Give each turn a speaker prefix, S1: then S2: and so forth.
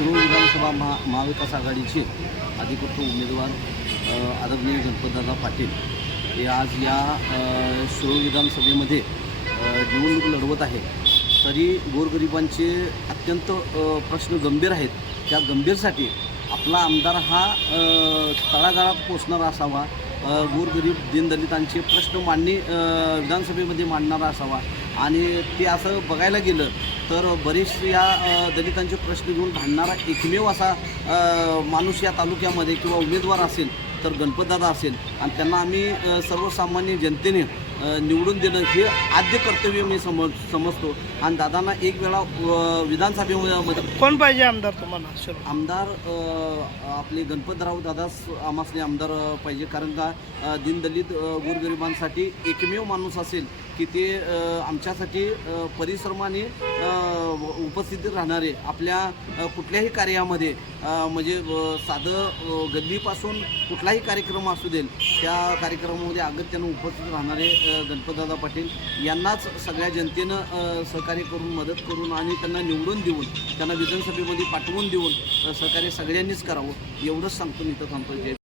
S1: सुरू विधानसभा महा महाविकास आघाडीचे अधिकृत उमेदवार आदरणीय गणपतदादा पाटील हे आज या अ, विधानसभेमध्ये निवडणूक लढवत आहे तरी गोरगरिबांचे अत्यंत प्रश्न गंभीर आहेत. त्या गंभीरसाठी आपला आमदार हा तळागाळात पोचणारा असावा गोरगरीब दीनदलितांचे प्रश्न मांडणी विधानसभेमध्ये मांडणारा असावा आणि ते असं बघायला गेलं तर बरेच या दलितांचे प्रश्न घेऊन भांडणारा एकमेव असा माणूस या तालुक्यामध्ये किंवा उमेदवार असेल तर गणपतदादा असेल. आणि त्यांना आम्ही सर्वसामान्य जनतेने निवडून देणं हे आद्य कर्तव्य मी समज समजतो. आणि दादांना एक वेळा विधानसभेमध्ये
S2: कोण पाहिजे आमदार तुम्हाला
S1: आमदार आपले गणपतराव दादाच आम्हाला आमदार पाहिजे. कारण का दीनदलित गोरगरिबांसाठी एकमेव माणूस असेल की ते आमच्यासाठी परिश्रमाने उपस्थित राहणारे. आपल्या कुठल्याही कार्यामध्ये म्हणजे साधं गल्लीपासून कुठलाही कार्यक्रम असू देल त्या कार्यक्रमामध्ये अगत्यानं उपस्थित राहणारे गणपतदादा पाटील यांनाच सगळ्या जनतेनं सहकार्य करून मदत करून आणि त्यांना निवडून देऊन त्यांना विधानसभेमध्ये पाठवून देऊन सहकार्य सगळ्यांनीच करावं एवढंच सांगतो मी इथं थांबतो जय